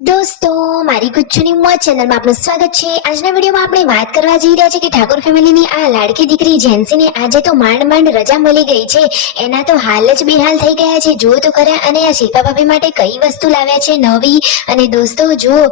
દોસ્તો મારી ગુચ્છુની મોજ ચેનલમાં આપનું સ્વાગત છે। આજના વિડીયોમાં આપણે વાત કરવા જઈ રહ્યા છીએ કે ઠાકોર ફેમિલીની આ લાડકી દીકરી જેન્સીને આજે તો માંડ રજા મળી ગઈ છે। એના તો હાલ જ બેહાલ થઈ ગયા છે। જુઓ તો ખરા, અને આ શિલ્પા ભાભી માટે કઈ વસ્તુ લાવ્યા છે નવી। અને દોસ્તો જુઓ,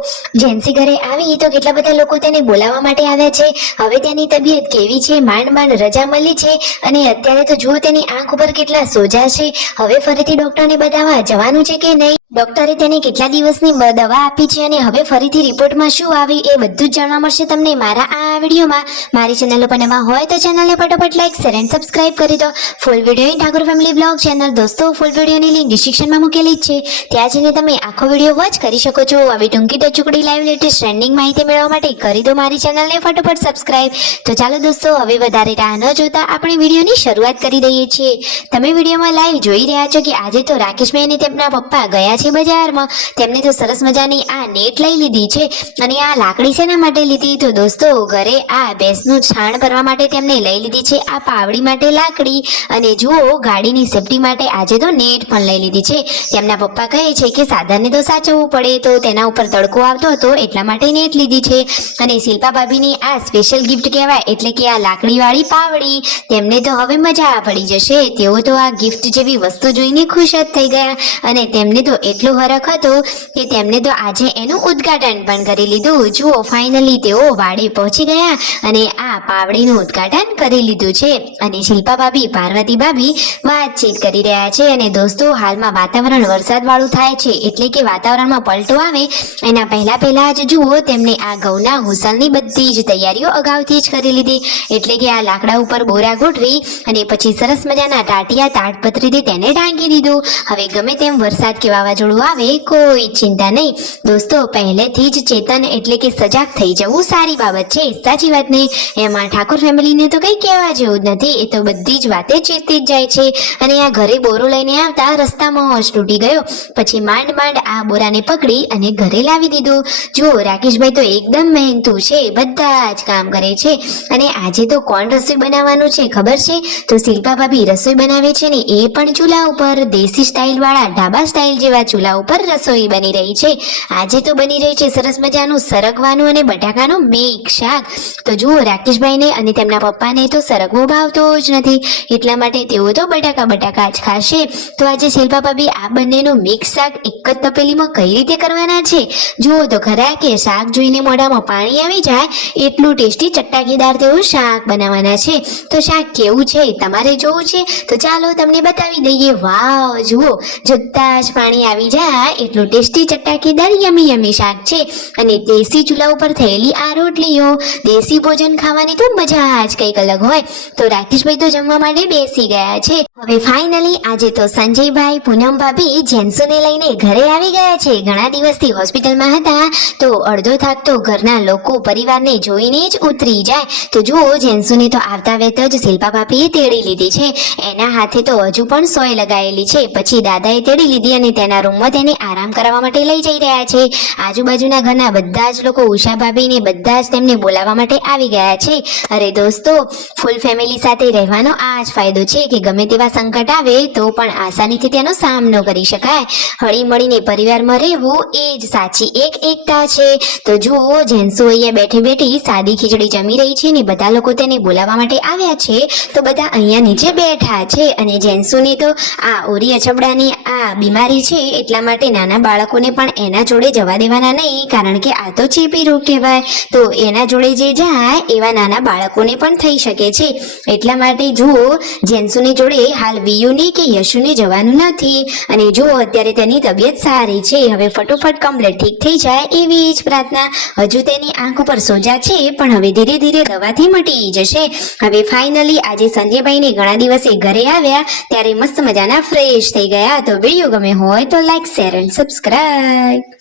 જેન્સી ઘરે આવી તો કેટલા બધા લોકો તેને બોલાવવા માટે આવ્યા છે। હવે તેની તબિયત કેવી છે? માંડ રજા મળી છે અને અત્યારે તો જુઓ તેની આંખ ઉપર કેટલા સોજા છે। હવે ફરીથી ડોક્ટરને બતાવવા જવાનું છે કે નહીં? ડોક્ટરે તેને કેટલા દિવસની દવા આપી છે અને હવે ફરીથી રિપોર્ટમાં શું આવી એ બધું જ જાણવા મળશે તમને મારા આ વિડીયોમાં। મારી ચેનલ ઉપર નવા હોય તો ચેનલને ફટાફટ લાઈક શેર એન્ડ સબસ્ક્રાઇબ કરી દો। Full video Thakor family blog channel દોસ્તો, ફૂલ વિડીયોની લિંક ડિસ્ક્રિપ્શનમાં મૂકેલી જ છે, ત્યાં જઈને તમે આખો વિડીયો વોચ કરી શકો છો। આવી ટૂંકી ટચુકડી લાઈવ લેટેસ્ટ ટ્રેન્ડિંગ માહિતી મેળવવા માટે કરી દો મારી ચેનલને ફટાફટ સબસ્ક્રાઇબ। તો ચાલો દોસ્તો, હવે વધારે રાહ ન જોતા આપણે વિડીયોની શરૂઆત કરી દઈએ છીએ। તમે વિડીયોમાં લાઈવ જોઈ રહ્યા છો કે આજે તો રાકેશભાઈ અને તેમના પપ્પા ગયા છે બજારમાં। તેમને તો સરસ મજાની આ નેટ લઈ લીધી છે અને આ લાકડી શેના માટે લીધી? તો દોસ્તો, ઘરે આ ભેંસનું છાણ ભરવા માટે તેમને લઈ લીધી છે આ પાવડી માટે લાકડી, અને જુઓ ગાડીની સેફટી માટે આજે તો નેટ પણ લઈ લીધી છે। તેમના પપ્પા કહે છે કે સાધનને તો સાચવવું પડે, તો તેના ઉપર તડકો આવતો હતો એટલા માટે નેટ લીધી છે। અને શિલ્પા ભાભીની આ સ્પેશિયલ ગિફ્ટ કહેવાય, એટલે કે આ લાકડી વાળી પાવડી। તેમને તો હવે મજા પડી જશે। તેઓ તો આ ગિફ્ટ જેવી વસ્તુ જોઈને ખુશ જ થઈ ગયા અને તેમને તો એટલો હરખ હતો કે તેમને તો આજે એનું ઉદ્ઘાટન પણ કરી લીધું। જુઓ, ફાઇનલી તેઓ વાડે પહોંચી ગયા અને આ પાવડીનું ઉદ્ઘાટન કરી લીધું છે। અને શિલ્પા ભાભી પાર્વતી ભાભી વાતચીત કરી રહ્યા છે। અને દોસ્તો, હાલમાં વાતાવરણ વરસાદ વાળું થાય છે, એટલે કે વાતાવરણમાં પલટો આવે એના પહેલા જ જુઓ તેમને આ ઘઉંના હુસલની બધી જ તૈયારીઓ અગાઉથી જ કરી લીધી, એટલે કે આ લાકડા ઉપર બોરા ગોઠવી અને પછી સરસ મજાના ટાટિયા તાડપત્રીથી તેને ઢાંકી દીધું। હવે ગમે તેમ વરસાદ કે વાવાઝોડું આવે કોઈ ચિંતા નહીં દોસ્તો, પહેલેથી જ ચેતન એટલે કે સજાગ થઈ જવું સારી બાબત છે, સાચી વાત નહીં? એમાં ઠાકોર ફેમિલીને તો કંઈ કહેવા જેવું જ નથી, એ તો બધી જ વાતે ચેતી જ જાય છે। અને આ ઘરે બોરો લઈને આવતા રસ્તામાં હોશ તૂટી ગયો, પછી માંડ આ બોરાને પકડી અને ઘરે લાવી દીધું। જુઓ, રાકેશભાઈ તો એકદમ મહેનતુ છે, બધા જ કામ કરે છે। અને આજે તો કોણ રસોઈ બનાવવાનું છે ખબર છે? તો શિલ્પા ભાભી રસોઈ બનાવે છે ને એ પણ ચૂલા ઉપર, દેશી સ્ટાઇલ વાળા ઢાબા સ્ટાઇલ જેવા ચૂલા ઉપર રસોઈ બની રહી છે। આજે તો બની રહી છે સરસ મજાનું સરગવાનું અને બટાકાનું મિક્સ શાક। તો જુઓ, રાકેશભાઈને અને તેમના પપ્પાને તો સરગવો ભાવતો જ નથી, એટલા માટે તેઓ તો બટાકા જ ખાશે। તો આજે શિલ્પા ભાભી આ બંનેનું મિક્સ શાક એક જ તપેલીમાં કઈ રીતે કરવાના છે જુઓ તો ખરા, કે શાક જોઈને મોઢામાં પાણી આવી જાય એટલું ટેસ્ટી ચટાકેદાર તેવું શાક બનાવવાના છે। તો શાક કેવું છે તમારે જોવું છે તો ચાલો તમને બતાવી દઈએ। વાવ, જુઓ, જોતા જ પાણી આવી જાય એટલું ટેસ્ટી ચટાકેદાર યમી શાક છે। અને દેશી ચૂલા ઉપર થયેલી આ રોટલીઓ, દેશી ભોજન ખાવાની તો મજા જ કંઈક અલગ હોય। તો રાકેશભાઈ તો જમવા માટે બેસી ગયા છે। હવે ફાઇનલી આજે તો સંજયભાઈ, પૂનમ ભાભી જેન્સુને લઈને ઘરે આવી ગયા છે। ઘણા દિવસથી હોસ્પિટલમાં હતા, તો અડધો થાક તો ઘરના લોકો પરિવારને જોઈને જ ઉતરી જાય। તો જુઓ, જેન્સુને તો આવતા વેત જ શિલ્પા ભાભીએ તેડી લીધી છે। એના હાથે તો હજુ પણ સોય લગાવેલી છે, પછી દાદાએ તેડી લીધી અને તેના રૂમમાં તેને આરામ કરાવવા માટે લઈ જઈ રહ્યા છે। આજુબાજુના ઘરના બધા જ લોકો ઉષા ભાભીને બધા જ તેમને બોલાવવા માટે આવી ગયા છે। અરે દોસ્તો, ફૂલ ફેમિલી સાથે રહેવાનો આ જ ફાયદો છે કે ગમે તેવા સંકટ આવે તો પણ આસાનીથી તેનો સામનો કરી શકાય। હળી મળીને પરિવારમાં રહેવું એ જ સાચી એકતા છે। તો જુઓ, જેન્સુ અહીંયા બેઠી સાદી ખીચડી જમી રહી છે ને બધા લોકો તેને બોલાવવા માટે આવ્યા છે, તો બધા અહીંયા નીચે બેઠા છે। અને જેન્સુને તો આ ઓરી અછબડાની આ બીમારી છે, એટલા માટે નાના બાળકોને પણ એના જોડે જવા દેવાના નહીં, કારણ કે આ તો ચેપી રોગ કહેવાય। તો એના જોડે જે જાય એવા નાના બાળકોને પણ થઈ શકે છે, એટલા માટે જુઓ, જેન્સુની જોડે હાલ વિયુને કે યશુને જવાનું નથી। અને જુઓ, અત્યારે તેની તબિયત સારી છે, હવે ફટોફટ કમ્પ્લીટ ઠીક થઈ જાય એવી જ પ્રાર્થના। હજુ તેની આંખ ઉપર સોજા છે, પણ હવે ધીરે ધીરે દવાથી મટી જશે। હવે ફાઇનલી આજે સંજયભાઈને ઘણા દિવસે ઘરે આવ્યા ત્યારે મસ્ત મજાના ફ્રેશ થઈ ગયા। તો વિડીયો ગમે હોય તો લાઈક શેર એન્ડ સબસ્ક્રાઇબ।